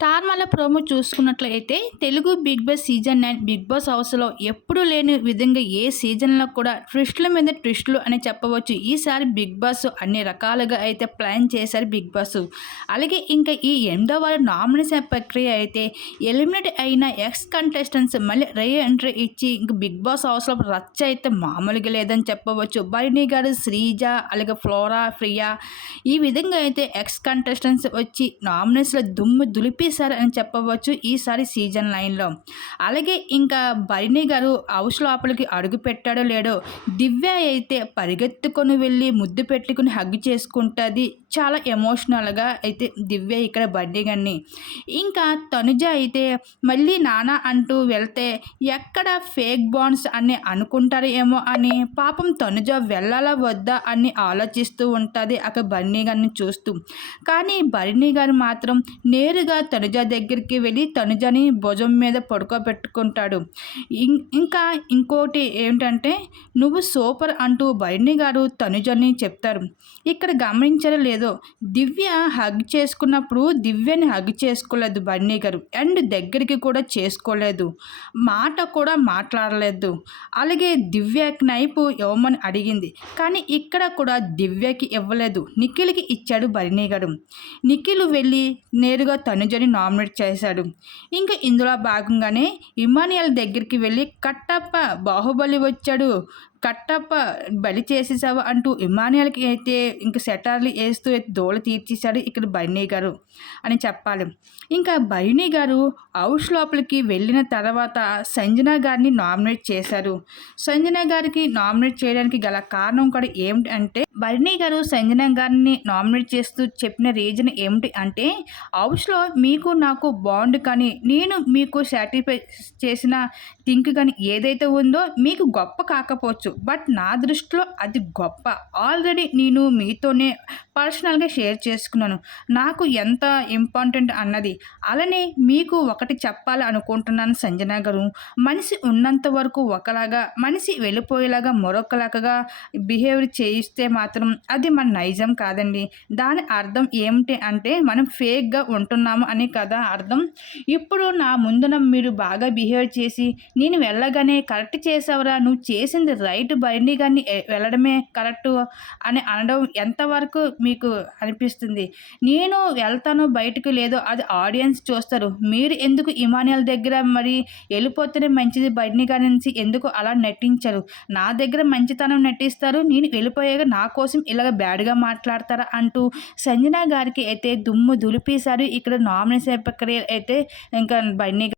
Star మల్ల promo చూసుకున్నట్లయితే Telugu Bigg Boss season nine Bigg Boss హౌస్లో ఎప్పుడూ లేని విధంగా ఏ సీజన్లో కూడా ట్విస్టుల మీద ట్విస్టులు అని చెప్పవచ్చు. ఈసారి బిగ్ బాస్ అన్ని రకాలుగా అయితే ప్లాన్ చేశారు బిగ్ బాస్. అలాగే ఇంకా ఈ ఎనిమిదో వారి నామినేషన్ ప్రక్రియ అయితే ఎలిమినేట్ అయిన ఎక్స్ కంటెస్టెంట్స్ మళ్ళీ రీ ఎంట్రీ ఇచ్చి ఇంక బిగ్ బాస్ హౌస్లో రచ్చ అయితే మామూలుగా లేదని చెప్పవచ్చు. బరిణి గారు శ్రీజ అలాగే ఫ్లోరా ప్రియా ఈ విధంగా అయితే ఎక్స్ కంటెస్టెంట్స్ వచ్చి నామినేషన్లో దుమ్ము దులిపి దులిపేశారు అని చెప్పవచ్చు ఈసారి సీజన్ నైన్లో అలాగే ఇంకా భరణి గారు హౌస్ లోపలికి అడుగు పెట్టాడో లేడో దివ్య అయితే పరిగెత్తుకొని వెళ్ళి ముద్దు పెట్టుకుని హగ్ చేసుకుంటుంది. చాలా ఎమోషనల్గా అయితే దివ్య ఇక్కడ బర్త్డే గన్ని. ఇంకా తనుజ అయితే మళ్ళీ నాన్న అంటూ వెళ్తే ఎక్కడ ఫేక్ బాండ్స్ అని అనుకుంటారు ఏమో అని పాపం తనుజ వెళ్ళాలా వద్దా అని ఆలోచిస్తూ ఉంటుంది అక్కడ బర్నీ గారిని చూస్తూ. కానీ బర్నీ గారు మాత్రం నేరుగా తనుజ దగ్గరికి వెళ్ళి తనుజని భుజం మీద పడుకోబెట్టుకుంటాడు. ఇంకా ఇంకోటి ఏంటంటే నువ్వు సూపర్ అంటూ బర్నీ గారు తనుజని చెప్తారు. ఇక్కడ గమనించడం లేదు దివ్య హగ్ చేసుకున్నప్పుడు దివ్యని హగ్ చేసుకోలేదు బన్నీ గారు. అండ్ దగ్గరికి కూడా చేసుకోలేదు. మాట కూడా మాట్లాడలేదు. అలాగే దివ్యకి నైపు ఇవ్వమని అడిగింది. కానీ ఇక్కడ కూడా దివ్యకి ఇవ్వలేదు. నిఖిల్కి ఇచ్చాడు బన్నీ గారు. నిఖిల్ వెళ్ళి నేరుగా తనుజని నామినేట్ చేశాడు. ఇంకా ఇందులో భాగంగానే ఇమానియల్ దగ్గరికి వెళ్ళి కట్టప్ప బాహుబలి వచ్చాడు. కట్టప్ప బలి చేసేసావు అంటూ ఇమానియాలకి అయితే ఇంక సెటార్లు వేస్తూ దోళ తీర్చేశాడు ఇక్కడ బైనీ గారు అని చెప్పాలి. ఇంకా బైనీ గారు హౌస్ లోపలికి వెళ్ళిన తర్వాత సంజన గారిని నామినేట్ చేశారు. సంజన గారికి నామినేట్ చేయడానికి గల కారణం కూడా ఏమిటి భరణి గారు సంజన గారిని నామినేట్ చేస్తూ చెప్పిన రీజన్ ఏమిటి అంటే హౌస్లో మీకు నాకు బాండ్ కానీ నేను మీకు సాటిస్ఫై చేసిన థింక్ కానీ ఏదైతే ఉందో మీకు గొప్ప కాకపోవచ్చు. బట్ నా దృష్టిలో అది గొప్ప. ఆల్రెడీ నేను మీతోనే పర్సనల్గా షేర్ చేసుకున్నాను. నాకు ఎంత ఇంపార్టెంట్ అన్నది. అలానే మీకు ఒకటి చెప్పాలి అనుకుంటున్నాను సంజన గారు. మనిషి ఉన్నంత వరకు ఒకలాగా మనిషి వెళ్ళిపోయేలాగా మరొకలాగా బిహేవియర్ చేయిస్తే మాత్రం మాత్రం అది మన నైజం కాదండి. దాని అర్థం ఏమిటి అంటే మనం ఫేక్గా ఉంటున్నాము అని కదా అర్థం. ఇప్పుడు నా ముందున మీరు బాగా బిహేవ్ చేసి నేను వెళ్ళగానే కరెక్ట్ చేసావురా నువ్వు చేసింది రైట్ బండి కానీ వెళ్ళడమే కరెక్ట్ అని అనడం ఎంతవరకు మీకు అనిపిస్తుంది? నేను వెళ్తాను బయటకు లేదో అది ఆడియన్స్ చూస్తారు. మీరు ఎందుకు ఇమానియల్ దగ్గర మరి వెళ్ళిపోతేనే మంచిది బయటని కానించి ఎందుకు అలా నటించరు? నా దగ్గర మంచితనం నటిస్తారు నేను వెళ్ళిపోయాక నాకు కోసం ఇలాగ బ్యాడ్గా మాట్లాడతారా అంటూ సంజన గారికి అయితే దుమ్ము దులిపేశారు. ఇక్కడ నామినేషన్ ప్రక్రియ అయితే ఇంకా బన్నీ